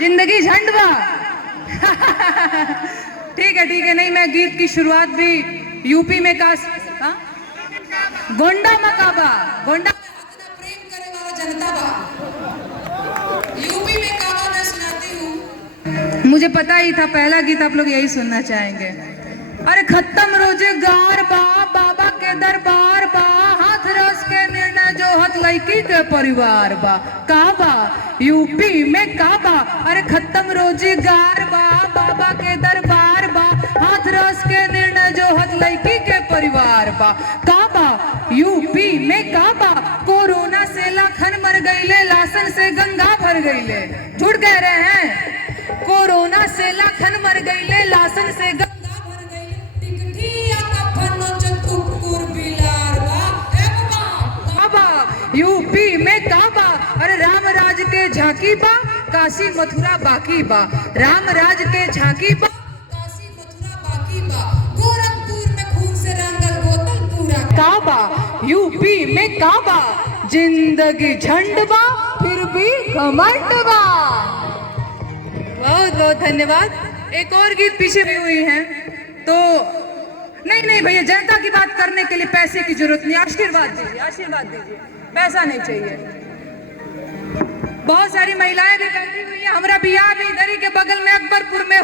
जिंदगी झंडवा। ठीक है, नहीं मैं गीत की शुरुआत भी यूपी में गोंडा मकाबा, गोंडा प्रेम करने वाला जनता बा, यूपी में काबा मैं सुनाती हूँ। मुझे पता ही था पहला गीत आप लोग यही सुनना चाहेंगे। अरे खत्म रोजगार बा, बाबा के दरबार बा, हाथ रस के निर्णय जो हथ लड़की के परिवार बा, काबा यूपी में काबा। अरे खत्म रोजगार बा, बाबा के दरबार बा, हाथ रस के निर्णय जो हथ लड़की के परिवार बा, काबा यूपी में काबा। कोरोना से लाखन मर गईले, लासन से गंगा भर गईले। झूठ कह रहे हैं? कोरोना से लाखन मर गईले, लासन से गंगा भर गईले। टिकटिया कफन नोचन कुकुर बिलार बा, काबा यूपी में काबा। अरे राम राज के झांकी बा, काशी मथुरा बाकी बा, राम राज के झांकी बा, काशी मथुरा बाकी बा। गोरखपुर में खून से रंगल बोतल पूरा काबा यूपी में काबा। जिंदगी झंडवा फिर भी घमंडवा। बहुत बहुत धन्यवाद। एक और गीत पीछे भी हुई है तो नहीं भैया, जनता की बात करने के लिए पैसे की जरूरत नहीं। आशीर्वाद दीजिए, आशीर्वाद दीजिए, पैसा नहीं चाहिए। बहुत सारी महिलाएं भी बैठी हुई है। हमारा बियाह भी इधर ही के बगल में अकबरपुर में